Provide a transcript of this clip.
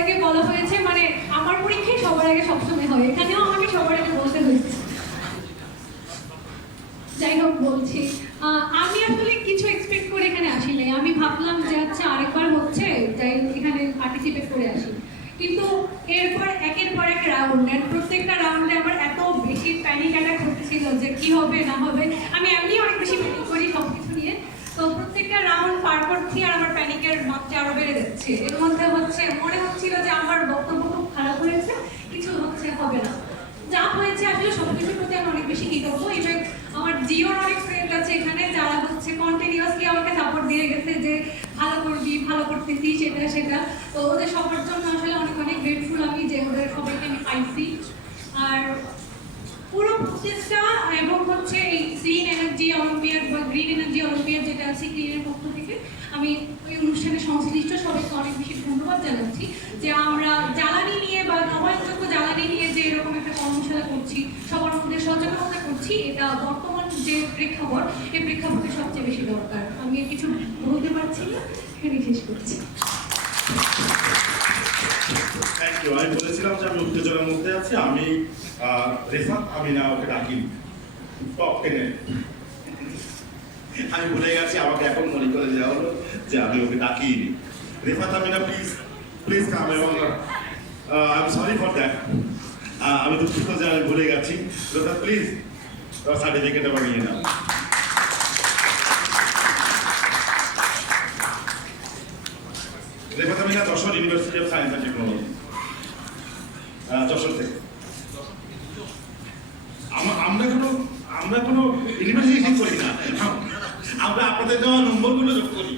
আগে বলা হয়েছে, মানে আমার পরীক্ষায় সবার আগে সবসময় হয়, এখানেও আমাকে সবার আগে বলতে হয়েছে। যাই হোক, বলছি আমি আসলে কিছু এক্সপেক্ট করে এখানে আসি নাই। আমি ভাবলাম যে আচ্ছা আরেকবার হচ্ছে, তাই এখানে পার্টিসিপেট করে আসি। কিন্তু এরপর একের পর এক রাউন্ড, আর প্রত্যেকটা রাউন্ডে আমার এত বেশি প্যানিক অ্যাটাক হচ্ছিল যে কি হবে না হবে। আমি এমনি অনেক বেশি প্যানিক করি সব কিছু নিয়ে। তো প্রত্যেকটা রাউন্ড পার করছি আর আমার প্যানিকের মাত্রা আরো বেড়ে যাচ্ছে। এর মধ্যে হচ্ছে মনে হচ্ছিল যে আমার বক্তব্য খুব খারাপ হয়েছে, কিছু হচ্ছে হবে না। যা হয়েছে আসলে সবকিছুর প্রতি আমি অনেক বেশি কৃতজ্ঞ। ইনফ্যাক্ট আমার জিওর অনেক ফ্রেন্ড আছে এখানে যারা হচ্ছে কন্টিনিউয়াসলি আমাকে সাপোর্ট দিয়ে গেছে যে ভালো করবি, ভালো করতেছি, সেটা সেটা। তো ওদের সবার জন্য আসলে অনেক অনেক গ্রেটফুল আমি যে ওদের সবাইকে আমি পাইছি। আর পুরো প্রসেসটা এবং হচ্ছে এই ক্লিন এনার্জি অলিম্পিয়াড বা গ্রিন এনার্জি অলিম্পিয়াড যেটা আছে ক্লিনের পক্ষ থেকে, আমি ওই অনুষ্ঠানে সংশ্লিষ্ট সবাইকে অনেক বেশি ধন্যবাদ জানাচ্ছি যে আমরা জ্বালানি নিয়ে বা নবায়নযোগ্য জ্বালানি নিয়ে যে এরকম একটা কর্মশালা করছি, সবার মধ্যে সচেতনতা করছি, এটা বর্তমান যে প্রেক্ষাপট, এই প্রেক্ষাপটে সবচেয়ে বেশি দরকার। আমি কিছু বলতে পারছি না, এখানে শেষ করছি। Thank you. আমি বলেছিলাম যে আমি উত্তেজনার মধ্যে আছি। আমি রেফাত আমিনা ওকে ডাকি টপ 10 এ। আমি ভুলে গেছি, আমাকে এখন মনে করে দেওয়া হলো যে আমি ওকে ডাকিনি। Refat Amina please please come, এবং I am sorry for that. আমি দুঃখিত যে আমি ভুলে গেছি। রেফাত প্লিজ সার্টিফিকেট আমার নিয়ে নাও। Refat Amina Jessore university of science and technology, Jessore থেকে। আমরা কোনো ইউনিভার্সিটি ঠিক করি না, আমরা আপনাদের দেওয়া নম্বরগুলো যোগ করি।